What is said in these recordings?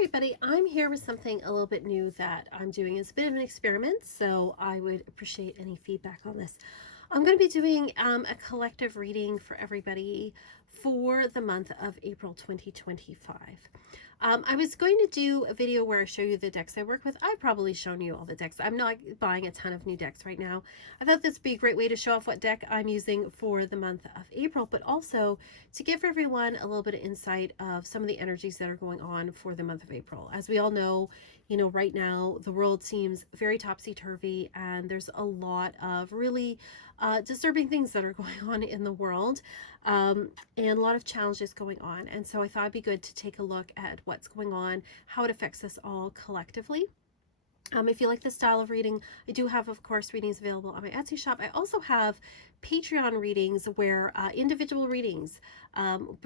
everybody, I'm here with something a little bit new that I'm doing. It's a bit of an experiment, so I would appreciate any feedback on this. I'm going to be doing a collective reading for everybody for the month of April 2025. I was going to do a video where I show you the decks I work with. I've probably shown you all the decks. I'm not buying a ton of new decks right now. I thought this would be a great way to show off what deck I'm using for the month of April, but also to give everyone a little bit of insight of some of the energies that are going on for the month of April. As we all know, right now the world seems very topsy-turvy, and there's a lot of really disturbing things that are going on in the world, and a lot of challenges going on. And so I thought it'd be good to take a look at what's going on, how it affects us all collectively. If you like this style of reading, I do have, of course, readings available on my Etsy shop. I also have Patreon readings where individual readings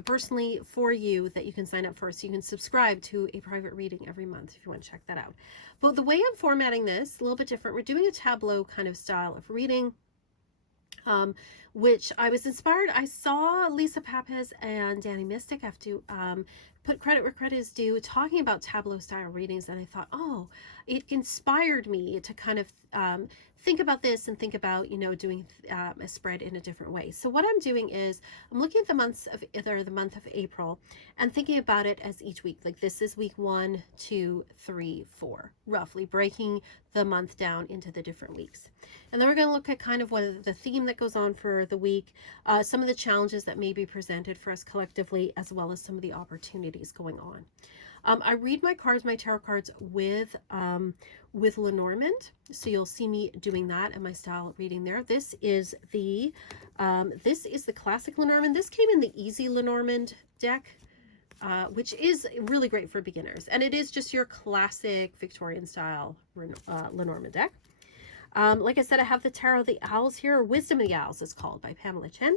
personally for you that you can sign up for. So you can subscribe to a private reading every month if you want to check that out. But the way I'm formatting this, a little bit different. We're doing a tableau kind of style of reading. Which I was inspired. I saw Lisa Pappas and Danny Mystic have to put credit where credit is due, talking about tableau style readings, and I thought, oh, it inspired me to kind of think about this and think about, doing a spread in a different way. So what I'm doing is I'm looking at the month of April and thinking about it as each week. Like this is week 1, 2, 3, 4, roughly breaking the month down into the different weeks. And then we're going to look at kind of what the theme that goes on for the week, some of the challenges that may be presented for us collectively, as well as some of the opportunities going on. I read my cards, my tarot cards, with Lenormand, so you'll see me doing that and my style reading there. This is the classic Lenormand. This came in the easy Lenormand deck, which is really great for beginners, and it is just your classic Victorian style Lenormand deck. Like I said, I have the Tarot of the Owls here, or Wisdom of the Owls it's called, by Pamela Chen.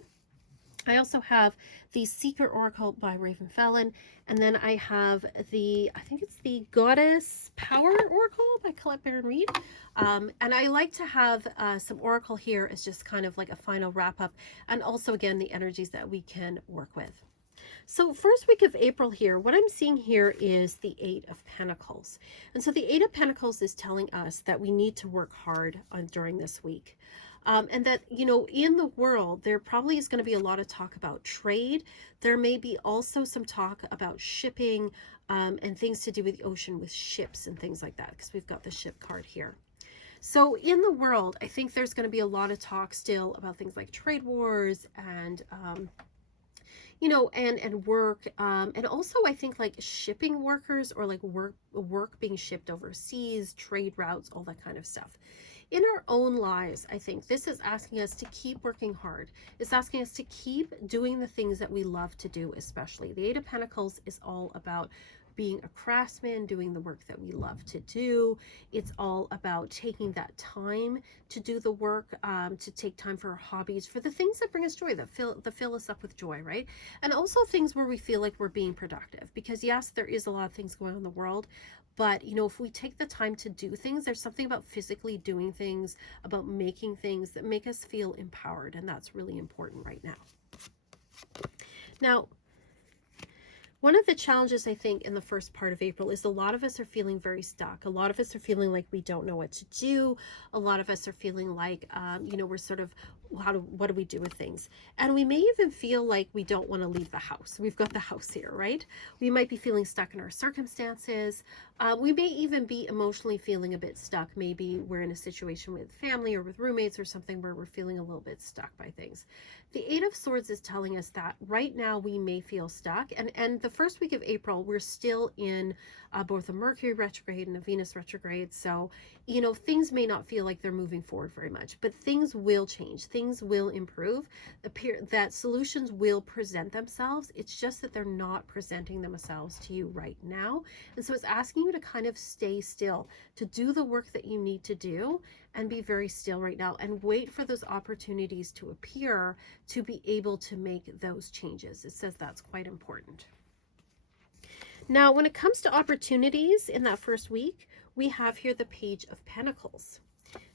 I also have the Secret Oracle by Raven Fallon, and then I have I think it's the Goddess Power Oracle by Colette Baron Reid. And I like to have some Oracle here as just kind of like a final wrap up, and also again the energies that we can work with. So first week of April here, what I'm seeing here is the Eight of Pentacles. And so the Eight of Pentacles is telling us that we need to work hard during this week. And that, in the world, there probably is going to be a lot of talk about trade. There may be also some talk about shipping and things to do with the ocean, with ships and things like that, because we've got the ship card here. So in the world, I think there's going to be a lot of talk still about things like trade wars and and work, and also I think like shipping workers, or like work being shipped overseas, trade routes, all that kind of stuff. In our own lives, I think this is asking us to keep working hard. It's asking us to keep doing the things that we love to do, especially. The Eight of Pentacles is all about being a craftsman, doing the work that we love to do. It's all about taking that time to do the work, to take time for our hobbies, for the things that bring us joy, that fill us up with joy, right? And also things where we feel like we're being productive, because yes, there is a lot of things going on in the world, but if we take the time to do things, there's something about physically doing things, about making things that make us feel empowered, and that's really important right now. Now, one of the challenges I think in the first part of April is a lot of us are feeling very stuck. A lot of us are feeling like we don't know what to do. A lot of us are feeling like, we're sort of, what do we do with things? And we may even feel like we don't want to leave the house. We've got the house here, right? We might be feeling stuck in our circumstances. We may even be emotionally feeling a bit stuck. Maybe we're in a situation with family or with roommates or something where we're feeling a little bit stuck by things. The Eight of Swords is telling us that right now we may feel stuck. And the first week of April, we're still in both a Mercury retrograde and a Venus retrograde. So, things may not feel like they're moving forward very much, but things will change. Things will improve. That solutions will present themselves. It's just that they're not presenting themselves to you right now. And so it's asking you to kind of stay still, to do the work that you need to do, and be very still right now and wait for those opportunities to appear to be able to make those changes. It says that's quite important. Now, when it comes to opportunities in that first week, we have here the Page of Pentacles,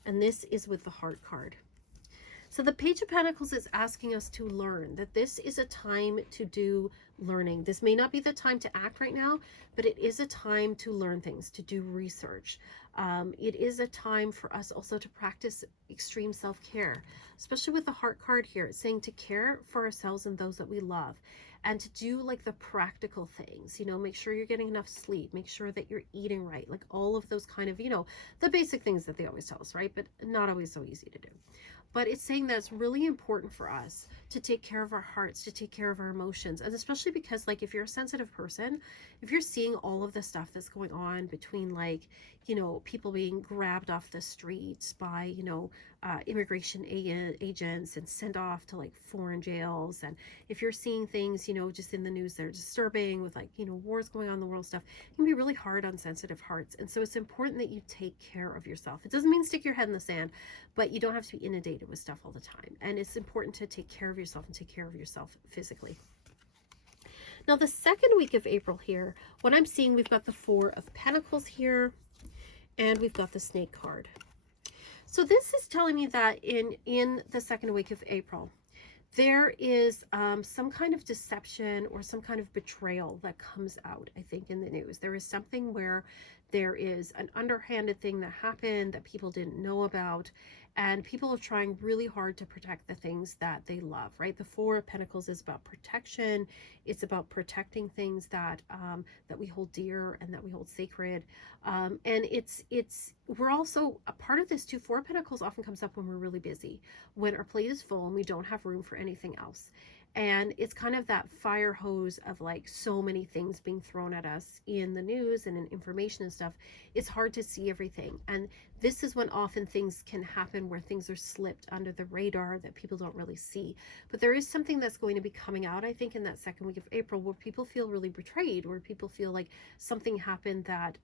and this is with the Heart card. So the Page of Pentacles is asking us to learn, that this is a time to do learning. This may not be the time to act right now, but it is a time to learn things, to do research. It is a time for us also to practice extreme self-care, especially with the Heart card here. It's saying to care for ourselves and those that we love, and to do like the practical things, you know, make sure you're getting enough sleep, make sure that you're eating right, like all of those kind of, you know, the basic things that they always tell us, right? But not always so easy to do. But it's saying that it's really important for us to take care of our hearts, to take care of our emotions. And especially because, like, if you're a sensitive person, if you're seeing all of the stuff that's going on between, like, you know, people being grabbed off the streets by, you know, immigration agents and sent off to like foreign jails. And if you're seeing things, you know, just in the news that are disturbing with, like, you know, wars going on in the world stuff, it can be really hard on sensitive hearts. And so it's important that you take care of yourself. It doesn't mean stick your head in the sand, but you don't have to be inundated with stuff all the time. And it's important to take care of yourself and take care of yourself physically. Now, the second week of April here, what I'm seeing, we've got the Four of Pentacles here, and we've got the Snake card. So this is telling me that in the second week of April, there is some kind of deception or some kind of betrayal that comes out, I think, in the news. There is something where there is an underhanded thing that happened that people didn't know about, and people are trying really hard to protect the things that they love, right? The Four of Pentacles is about protection. It's about protecting things that that we hold dear and that we hold sacred. And we're also a part of this too. Four of Pentacles often comes up when we're really busy, when our plate is full and we don't have room for anything else. And it's kind of that fire hose of like so many things being thrown at us in the news and in information and stuff. It's hard to see everything. And this is when often things can happen where things are slipped under the radar that people don't really see. But there is something that's going to be coming out, I think, in that second week of April, where people feel really betrayed, where people feel like something happened that,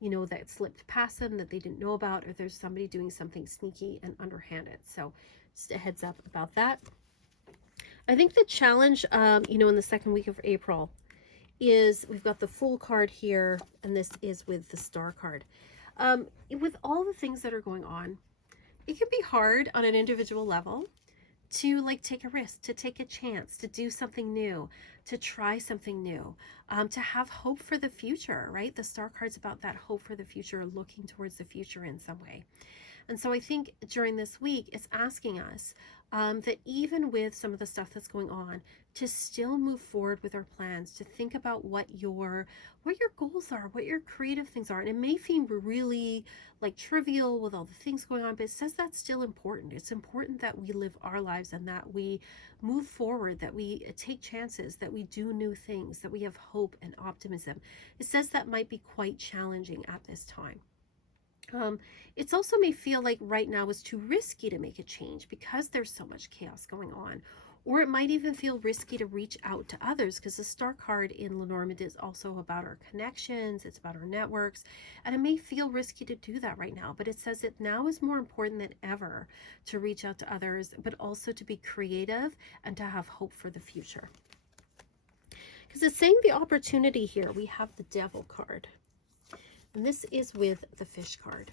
you know, that slipped past them that they didn't know about, or there's somebody doing something sneaky and underhanded. So just a heads up about that. I think the challenge, you know, in the second week of April is we've got the Fool card here, and this is with the Star card. With all the things that are going on, it can be hard on an individual level to like take a risk, to take a chance, to do something new, to try something new, to have hope for the future, right? The Star card's about that hope for the future, looking towards the future in some way. And so I think during this week, it's asking us that even with some of the stuff that's going on, to still move forward with our plans, to think about what your goals are, what your creative things are. And it may seem really like trivial with all the things going on, but it says that's still important. It's important that we live our lives and that we move forward, that we take chances, that we do new things, that we have hope and optimism. It says that might be quite challenging at this time. It's also may feel like right now is too risky to make a change because there's so much chaos going on. Or it might even feel risky to reach out to others, because the Star card in Lenormand is also about our connections, it's about our networks, and it may feel risky to do that right now, but it says that now is more important than ever to reach out to others, but also to be creative and to have hope for the future. Because it's saying the opportunity here, we have the Devil card. And this is with the Fish card.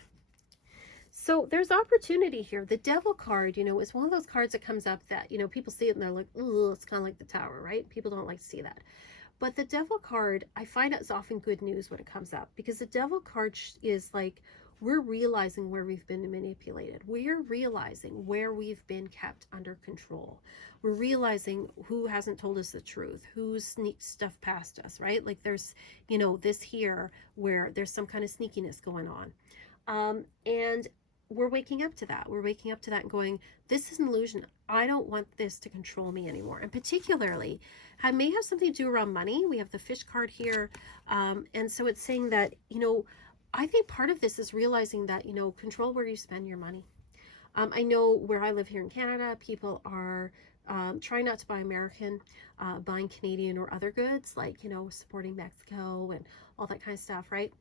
So there's opportunity here. The Devil card, you know, is one of those cards that comes up that, you know, people see it and they're like, oh, it's kind of like the Tower, right? People don't like to see that. But the Devil card, I find it's often good news when it comes up, because the Devil card is like, we're realizing where we've been manipulated. We're realizing where we've been kept under control. We're realizing who hasn't told us the truth, who's sneaked stuff past us, right? Like there's, you know, this here where there's some kind of sneakiness going on. And we're waking up to that. We're waking up to that and going, this is an illusion. I don't want this to control me anymore. And particularly, I may have something to do around money. We have the Fish card here. And so it's saying that, you know, I think part of this is realizing that, you know, control where you spend your money. I know where I live here in Canada, people are trying not to buy American, buying Canadian or other goods, like, you know, supporting Mexico and all that kind of stuff, right?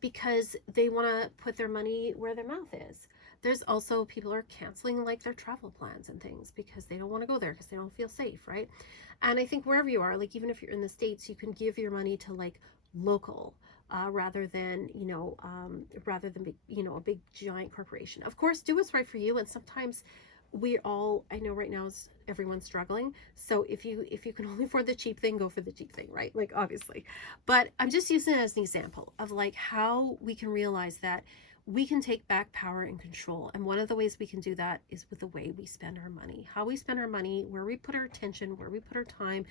Because they want to put their money where their mouth is. There's also people are canceling like their travel plans and things because they don't want to go there because they don't feel safe, right? And I think wherever you are, like even if you're in the States, you can give your money to like local rather than, big, a big giant corporation. Of course, do what's right for you. And sometimes I know right now everyone's struggling. So if you can only afford the cheap thing, go for the cheap thing, right? Like, obviously. But I'm just using it as an example of like how we can realize that we can take back power and control. And one of the ways we can do that is with the way we spend our money, how we spend our money, where we put our attention, where we put our time.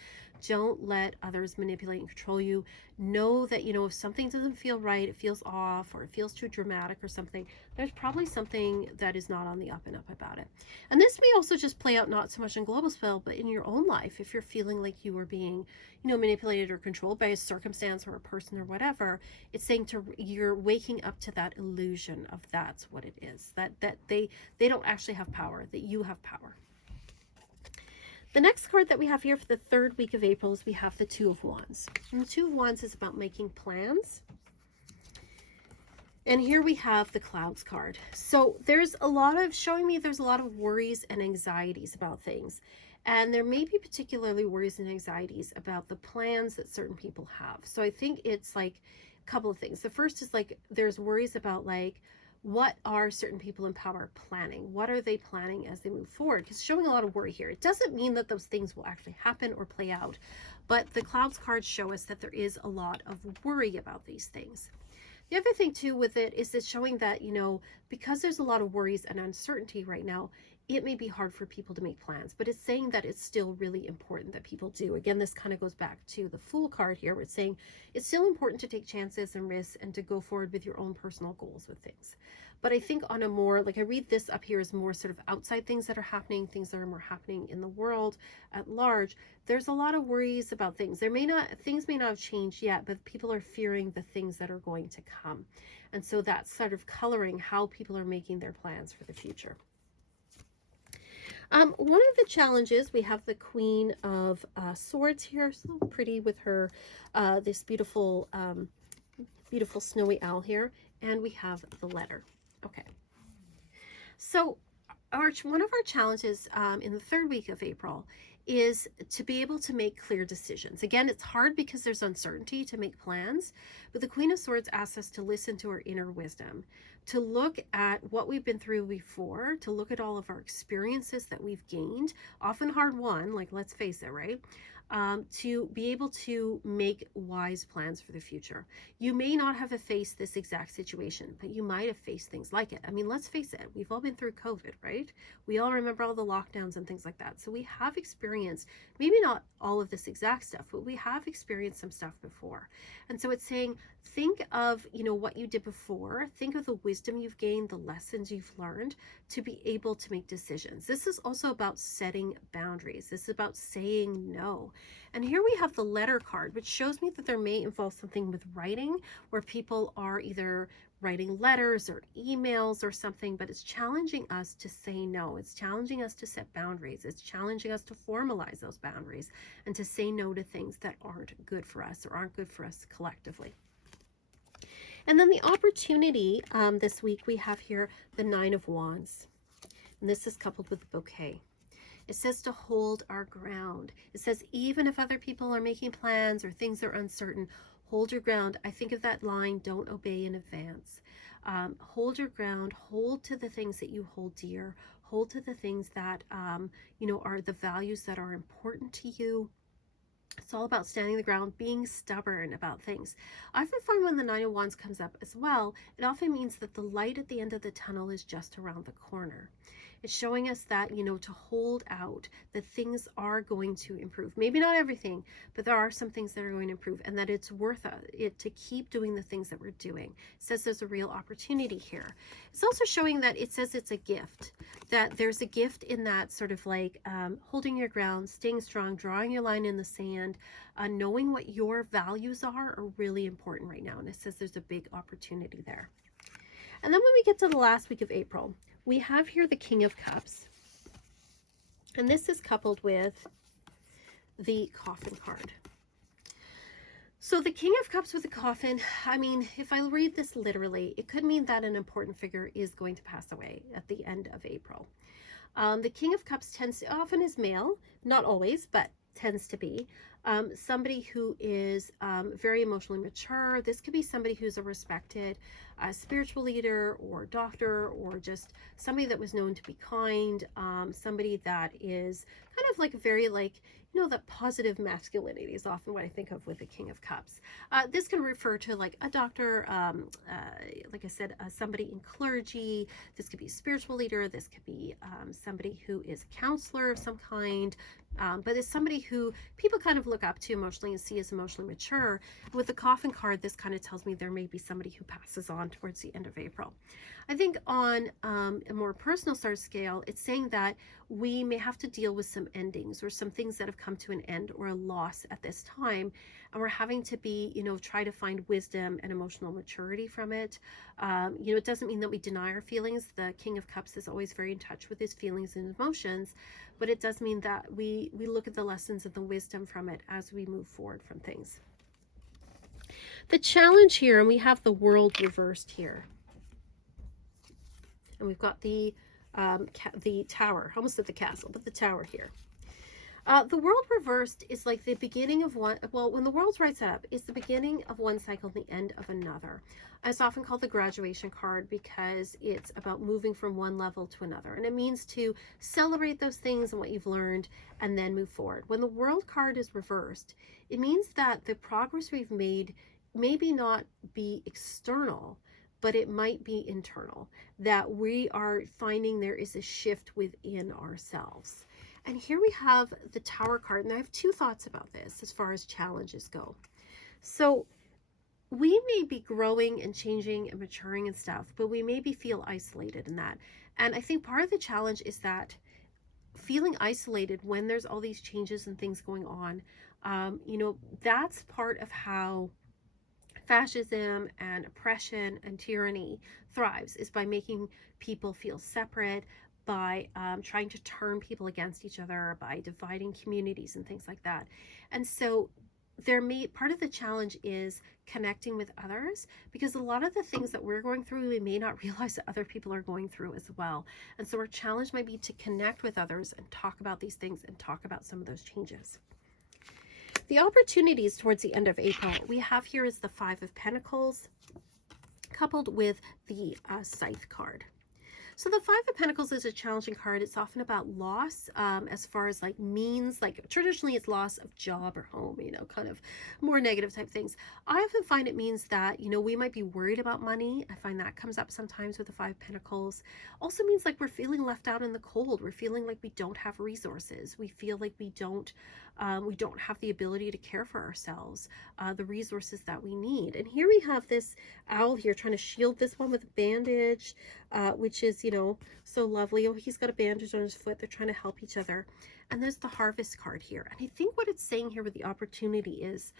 Don't let others manipulate and control you. Know that, if something doesn't feel right, it feels off, or it feels too dramatic or something, there's probably something that is not on the up and up about it. And this may also just play out not so much in global spell, but in your own life. If you're feeling like you are being, manipulated or controlled by a circumstance or a person or whatever, it's saying you're waking up to that illusion of that's what it is, that they don't actually have power, that you have power. The next card that we have here for the third week of April is we have the Two of Wands. And the Two of Wands is about making plans. And here we have the Clouds card. So there's a lot of worries and anxieties about things. And there may be particularly worries and anxieties about the plans that certain people have. So I think it's like a couple of things. The first is like there's worries about like, what are certain people in power planning? What are they planning as they move forward? Because showing a lot of worry here. It doesn't mean that those things will actually happen or play out. But the Clouds cards show us that there is a lot of worry about these things. The other thing too with it is it's showing that, because there's a lot of worries and uncertainty right now, it may be hard for people to make plans, but it's saying that it's still really important that people do. Again, this kind of goes back to the Fool card here, where it's saying it's still important to take chances and risks and to go forward with your own personal goals with things. But I think on a more, like I read this up here as more sort of outside things that are happening, things that are more happening in the world at large. There's a lot of worries about things. Things may not have changed yet, but people are fearing the things that are going to come. And so that's sort of coloring how people are making their plans for the future. One of the challenges, we have the Queen of Swords here, so pretty with her, this beautiful snowy owl here, and we have the letter. Okay, so one of our challenges in the third week of April is to be able to make clear decisions. Again, it's hard because there's uncertainty to make plans, but the Queen of Swords asks us to listen to our inner wisdom, to look at what we've been through before, to look at all of our experiences that we've gained, often hard won, like let's face it, right? To be able to make wise plans for the future. You may not have faced this exact situation, but you might have faced things like it. I mean, let's face it, we've all been through COVID, right? We all remember all the lockdowns and things like that. So we have experienced, maybe not all of this exact stuff, but we have experienced some stuff before. And so it's saying, think of, what you did before, think of the wisdom you've gained, the lessons you've learned to be able to make decisions. This is also about setting boundaries. This is about saying no. And here we have the letter card, which shows me that there may involve something with writing, where people are either writing letters or emails or something, but it's challenging us to say no. It's challenging us to set boundaries. It's challenging us to formalize those boundaries and to say no to things that aren't good for us or aren't good for us collectively. And then the opportunity this week, we have here the Nine of Wands. And this is coupled with the bouquet. It says to hold our ground. It says even if other people are making plans or things are uncertain, hold your ground. I think of that line, don't obey in advance. Hold your ground. Hold to the things that you hold dear. Hold to the things that, are the values that are important to you. It's all about standing the ground, being stubborn about things. I often find when the Nine of Wands comes up as well, it often means that the light at the end of the tunnel is just around the corner. It's showing us that, to hold out, that things are going to improve. Maybe not everything, but there are some things that are going to improve, and that it's worth it to keep doing the things that we're doing. It says there's a real opportunity here. It's also showing that it says it's a gift, that there's a gift in that sort of like holding your ground, staying strong, drawing your line in the sand, knowing what your values are really important right now. And it says there's a big opportunity there. And then when we get to the last week of April, we have here the King of Cups. And this is coupled with the Coffin card. So the King of Cups with the Coffin, I mean, if I read this literally, it could mean that an important figure is going to pass away at the end of April. The King of Cups often is male, not always, but tends to be. Somebody who is very emotionally mature. This could be somebody who's a respected spiritual leader or doctor, or just somebody that was known to be kind, somebody that is kind of like very like, that positive masculinity is often what I think of with the King of Cups. This can refer to like a doctor, like I said, somebody in clergy. This could be a spiritual leader. This could be somebody who is a counselor of some kind. But it's somebody who people kind of look up to emotionally and see as emotionally mature. With the Coffin card, this kind of tells me there may be somebody who passes on towards the end of April. I think on a more personal sort of scale, it's saying that we may have to deal with some endings or some things that have come to an end or a loss at this time. And we're having to be, try to find wisdom and emotional maturity from it. It doesn't mean that we deny our feelings. The King of Cups is always very in touch with his feelings and emotions, but it does mean that we look at the lessons and the wisdom from it as we move forward from things. The challenge here, and we have the World reversed here. And we've got the tower, almost at the castle, but the tower here. The World reversed is like the beginning of one, well, when the world's right up, it's the beginning of one cycle, the end of another. It's often called the graduation card because it's about moving from one level to another. And it means to celebrate those things and what you've learned and then move forward. When the World card is reversed, it means that the progress we've made maybe not be external, but it might be internal, that we are finding there is a shift within ourselves. And here we have the Tower card, and I have two thoughts about this as far as challenges go. So we may be growing and changing and maturing and stuff, but we maybe feel isolated in that. And I think part of the challenge is that feeling isolated when there's all these changes and things going on, that's part of how fascism and oppression and tyranny thrives, is by making people feel separate, by trying to turn people against each other, by dividing communities and things like that. And so part of the challenge is connecting with others, because a lot of the things that we're going through, we may not realize that other people are going through as well. And so our challenge might be to connect with others and talk about these things and talk about some of those changes. The opportunities towards the end of April we have here is the Five of Pentacles coupled with the Scythe card. So the Five of Pentacles is a challenging card. It's often about loss, as far as like means, like traditionally it's loss of job or home, kind of more negative type things. I often find it means that, we might be worried about money. I find that comes up sometimes with the Five of Pentacles. Also means like we're feeling left out in the cold. We're feeling like we don't have resources. We feel like we don't have the ability to care for ourselves, the resources that we need. And here we have this owl here trying to shield this one with a bandage, which is, so lovely. Oh, he's got a bandage on his foot. They're trying to help each other. And there's the Harvest card here. And I think what it's saying here with the opportunity is,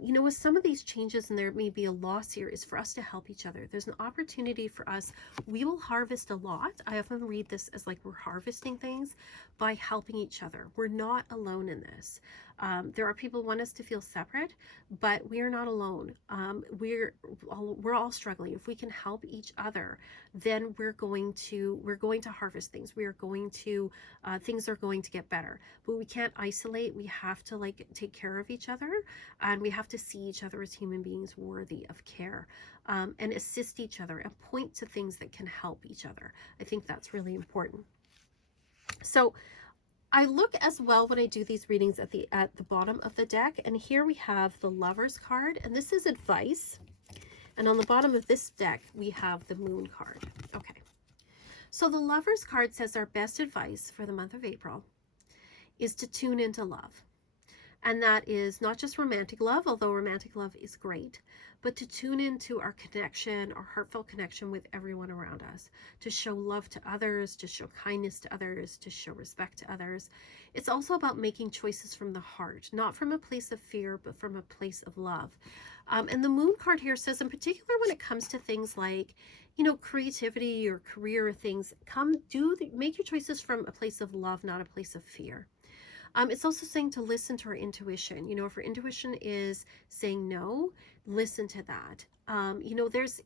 with some of these changes, and there may be a loss here, is for us to help each other. There's an opportunity for us. We will harvest a lot. I often read this as like we're harvesting things by helping each other. We're not alone in this. There are people who want us to feel separate, but we are not alone. We're all struggling. If we can help each other, then we're going to harvest things. We are going to things are going to get better. But we can't isolate. We have to like take care of each other, and we have to see each other as human beings worthy of care, and assist each other and point to things that can help each other. I think that's really important. So I look as well when I do these readings at the bottom of the deck, and here we have the Lovers card, and this is advice. And on the bottom of this deck, we have the Moon card. Okay. So the Lovers card says our best advice for the month of April is to tune into love. And that is not just romantic love, although romantic love is great, but to tune into our connection, our heartfelt connection with everyone around us, to show love to others, to show kindness to others, to show respect to others. It's also about making choices from the heart, not from a place of fear, but from a place of love. And the Moon card here says, in particular, when it comes to things like, creativity or career things, make your choices from a place of love, not a place of fear. It's also saying to listen to our intuition. If our intuition is saying no, listen to that.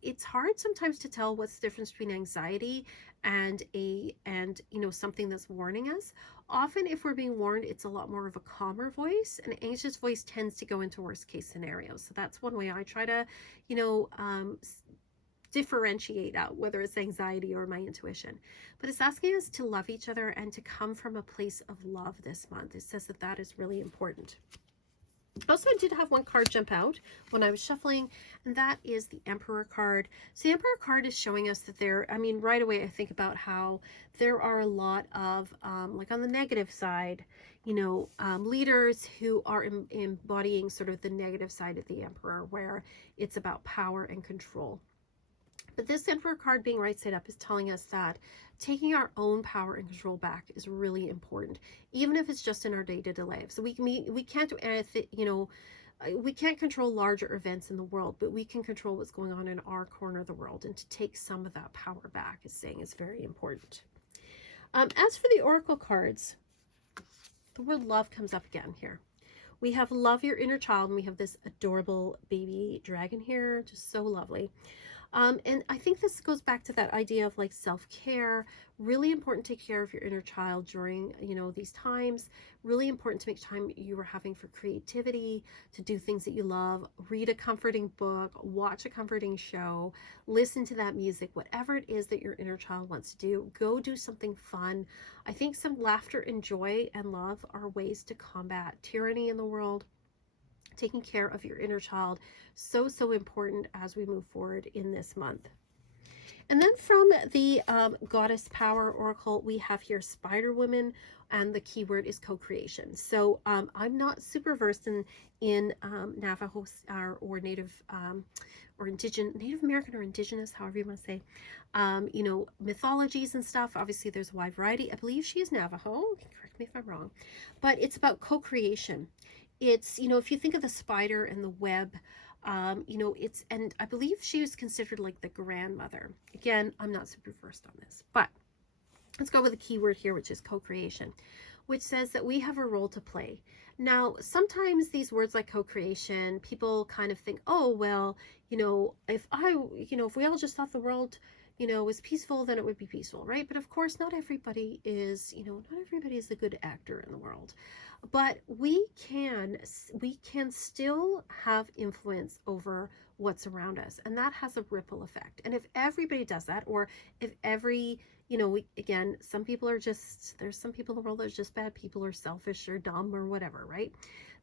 It's hard sometimes to tell what's the difference between anxiety and something that's warning us. often if we're being warned, it's a lot more of a calmer voice. An anxious voice tends to go into worst case scenarios. So that's one way I try to, you know, differentiate out whether it's anxiety or my intuition. But it's asking us to love each other and to come from a place of love this month. It says that that is really important. Also, I did have one card jump out when I was shuffling, and that is the Emperor card. So the Emperor card is showing us that there, I mean, right away I think about how there are a lot of, like on the negative side, you know, leaders who are embodying sort of the negative side of the Emperor, where it's about power and control. But this Emperor card being right side up is telling us that taking our own power and control back is really important, even if it's just in our day-to-day life. So we can't do anything, you know, we can't control larger events in the world, but we can control what's going on in our corner of the world, and to take some of that power back is saying is very important. As for the Oracle cards, the word love comes up again here. We have love your inner child, and we have this adorable baby dragon here, just so lovely. And I think this goes back to that idea of like self-care. Really important to take care of your inner child during, you know, these times. Really important to make time you are having for creativity, to do things that you love, read a comforting book, watch a comforting show, listen to that music, whatever it is that your inner child wants to do, go do something fun. I think some laughter and joy and love are ways to combat tyranny in the world. Taking care of your inner child, so important as we move forward in this month. And then from the Goddess Power Oracle, we have here Spider Woman, and the keyword is co-creation. So I'm not super versed in Navajo or Native or Native American or Indigenous, however you want to say, you know, mythologies and stuff. Obviously, there's a wide variety. I believe she is Navajo. Correct me if I'm wrong, but it's about co-creation. It's, you know, if you think of the spider and the web, you know, it's, and I believe she was considered like the grandmother. Again, I'm not super versed on this, but let's go with the keyword here, which is co-creation, which says that we have a role to play. Now, sometimes these words like co-creation, people kind of think, oh, well, you know, if we all just thought the world, you know, was peaceful, then it would be peaceful, right? But of course, not everybody is, you know, not everybody is a good actor in the world. But we can still have influence over what's around us, and that has a ripple effect. And if everybody does that, or if every, you know, again, some people are just, there's some people in the world that are just bad people or selfish or dumb or whatever, right?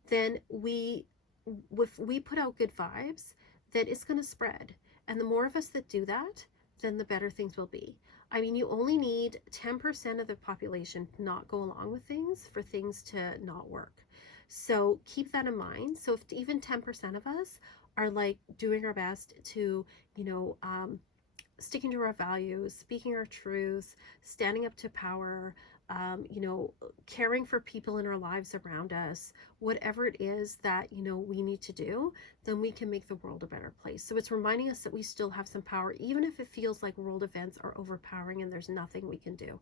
Then if we put out good vibes, then it's going to spread. And the more of us that do that, then the better things will be. I mean, you only need 10% of the population to not go along with things for things to not work. So keep that in mind. So if even 10% of us are like doing our best to, you know, sticking to our values, speaking our truths, standing up to power, you know, caring for people in our lives around us, whatever it is that, you know, we need to do, then we can make the world a better place. So it's reminding us that we still have some power, even if it feels like world events are overpowering and there's nothing we can do.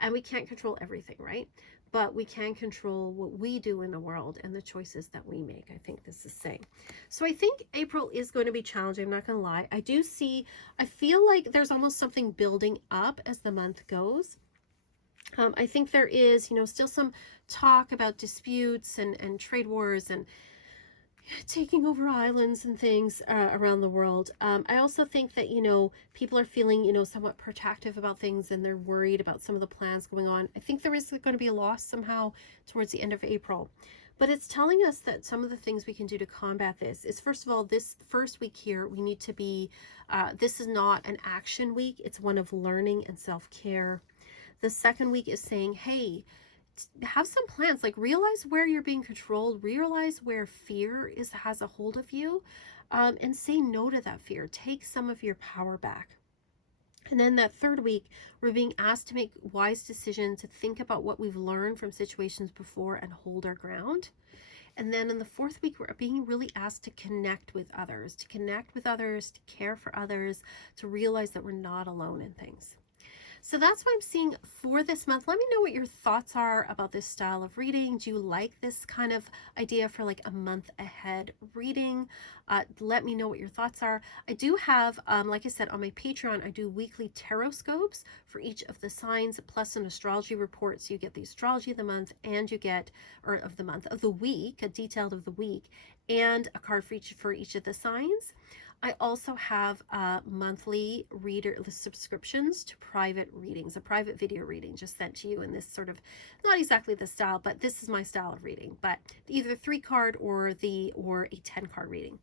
And we can't control everything, right? But we can control what we do in the world and the choices that we make. I think this is saying. So I think April is going to be challenging. I'm not going to lie. I feel like there's almost something building up as the month goes. I think there is, you know, still some talk about disputes and trade wars and taking over islands and things around the world. I also think that, you know, people are feeling, you know, somewhat protective about things, and they're worried about some of the plans going on. I think there is going to be a loss somehow towards the end of April. But it's telling us that some of the things we can do to combat this is, first of all, this first week here, we need to be, this is not an action week. It's one of learning and self-care. The second week is saying, hey, have some plans, like realize where you're being controlled, realize where fear has a hold of you, and say no to that fear. Take some of your power back. And then that third week, we're being asked to make wise decisions, to think about what we've learned from situations before and hold our ground. And then in the fourth week, we're being really asked to connect with others, to care for others, to realize that we're not alone in things. So that's what I'm seeing for this month. Let me know what your thoughts are about this style of reading. Do you like this kind of idea for like a month ahead reading? Let me know what your thoughts are. I do have, like I said, on my Patreon, I do weekly tarot scopes for each of the signs, plus an astrology report. So you get the astrology of the month, and you get, or of the month, of the week, a detailed of the week, and a card for each of the signs. I also have monthly reader subscriptions to private readings, a private video reading just sent to you in this sort of, not exactly the style, but this is my style of reading, but either 3-card or a 10-card reading.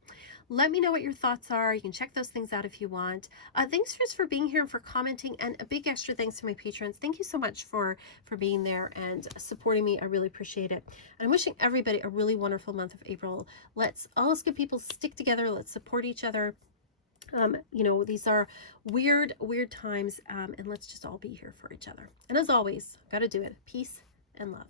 Let me know what your thoughts are. You can check those things out if you want. Thanks just for being here and for commenting, and a big extra thanks to my patrons. Thank you so much for being there and supporting me. I really appreciate it. And I'm wishing everybody a really wonderful month of April. Let's good people stick together. Let's support each other. You know, these are weird times, and let's just all be here for each other. And as always, got to do it. Peace and love.